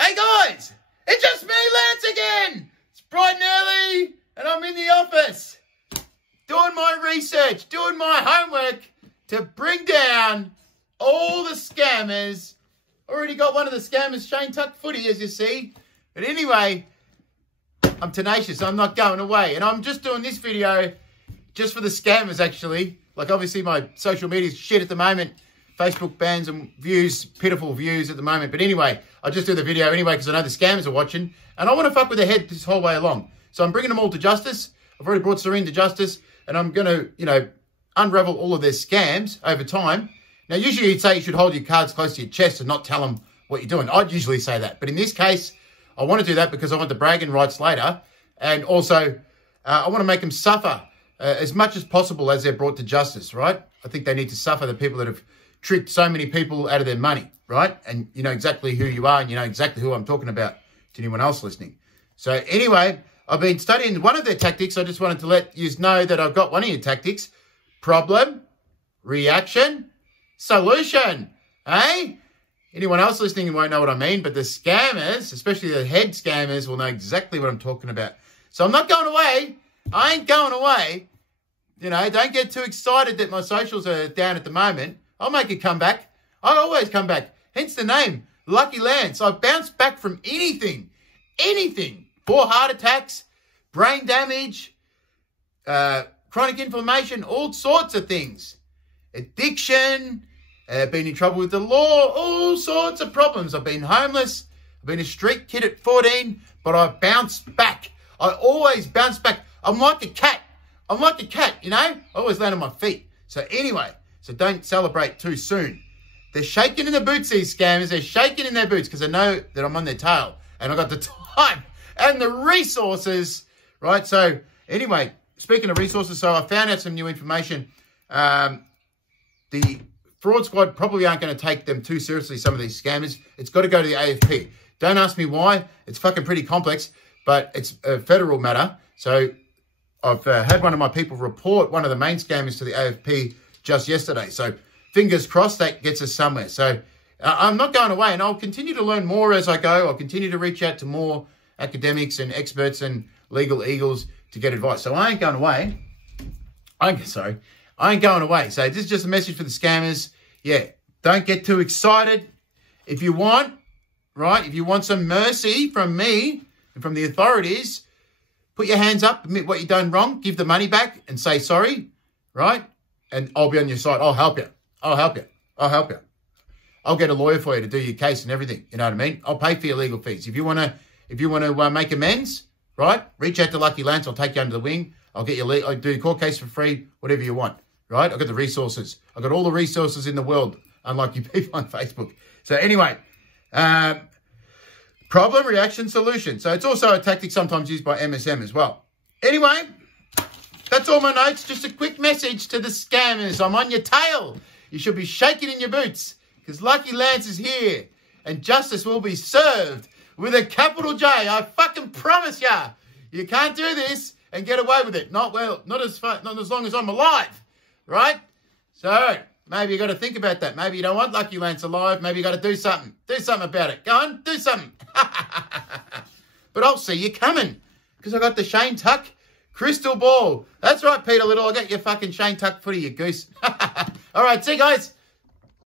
Hey guys, it's just me, Lance again. It's bright and early and I'm in the office doing my research, doing my homework to bring down all the scammers. Already got one of the scammers, Shane Tuck Footy, as you see. But anyway, I'm tenacious, I'm not going away. And I'm just doing this video just for the scammers, actually. Like, obviously, my social media is shit at the moment. Facebook bans and views, pitiful views at the moment. But anyway, I'll just do the video anyway because I know the scammers are watching. And I want to fuck with their head this whole way along. So I'm bringing them all to justice. I've already brought Serene to justice. And I'm going to, unravel all of their scams over time. Now, usually you'd say you should hold your cards close to your chest and not tell them what you're doing. I'd usually say that. But in this case, I want to do that because I want the bragging rights later. And also, I want to make them suffer as much as possible as they're brought to justice, right? I think they need to suffer, the people that have tricked so many people out of their money, right? And you know exactly who you are and you know exactly who I'm talking about to anyone else listening. So anyway, I've been studying one of their tactics. I just wanted to let you know that I've got one of your tactics. Problem, reaction, solution, eh? Anyone else listening won't know what I mean, but the scammers, especially the head scammers, will know exactly what I'm talking about. So I'm not going away. I ain't going away. Don't get too excited that my socials are down at the moment. I'll make a comeback. I always come back. Hence the name, Lucky Lance. I bounce back from anything. 4 heart attacks, brain damage, chronic inflammation, all sorts of things. Addiction, been in trouble with the law, all sorts of problems. I've been homeless. I've been a street kid at 14, but I bounced back. I always bounce back. I'm like a cat. I always land on my feet. So anyway, so don't celebrate too soon. They're shaking in the boots, these scammers. They're shaking in their boots because they know that I'm on their tail. And I've got the time and the resources, right? So anyway, speaking of resources, so I found out some new information. The fraud squad probably aren't going to take them too seriously, some of these scammers. It's got to go to the AFP. Don't ask me why. It's fucking pretty complex, but it's a federal matter. So I've had one of my people report one of the main scammers to the AFP just yesterday. So fingers crossed that gets us somewhere. So I'm not going away, and I'll continue to learn more as I go. I'll continue to reach out to more academics and experts and legal eagles to get advice. So I ain't going away. I ain't going away. So this is just a message for the scammers. Yeah, don't get too excited. If you want, right, if you want some mercy from me and from the authorities, put your hands up, admit what you've done wrong, give the money back and say sorry, right? And I'll be on your side. I'll help you. I'll get a lawyer for you to do your case and everything. You know what I mean? I'll pay for your legal fees. If you want to make amends, right? Reach out to Lucky Lance. I'll take you under the wing. I'll do your court case for free, whatever you want, right? I've got the resources. I've got all the resources in the world, unlike you people on Facebook. So anyway, problem, reaction, solution. So it's also a tactic sometimes used by MSM as well. Anyway, that's all my notes. Just a quick message to the scammers. I'm on your tail. You should be shaking in your boots because Lucky Lance is here and justice will be served with a capital J. I fucking promise ya. You can't do this and get away with it. Not as long as I'm alive, right? So maybe you got to think about that. Maybe you don't want Lucky Lance alive. Maybe you got to do something. Do something about it. Go on, do something. But I'll see you coming because I got the Shane Tuck crystal ball. That's right, Peter Little. I got your fucking Shane Tuck Footy, you goose. All right, see you guys.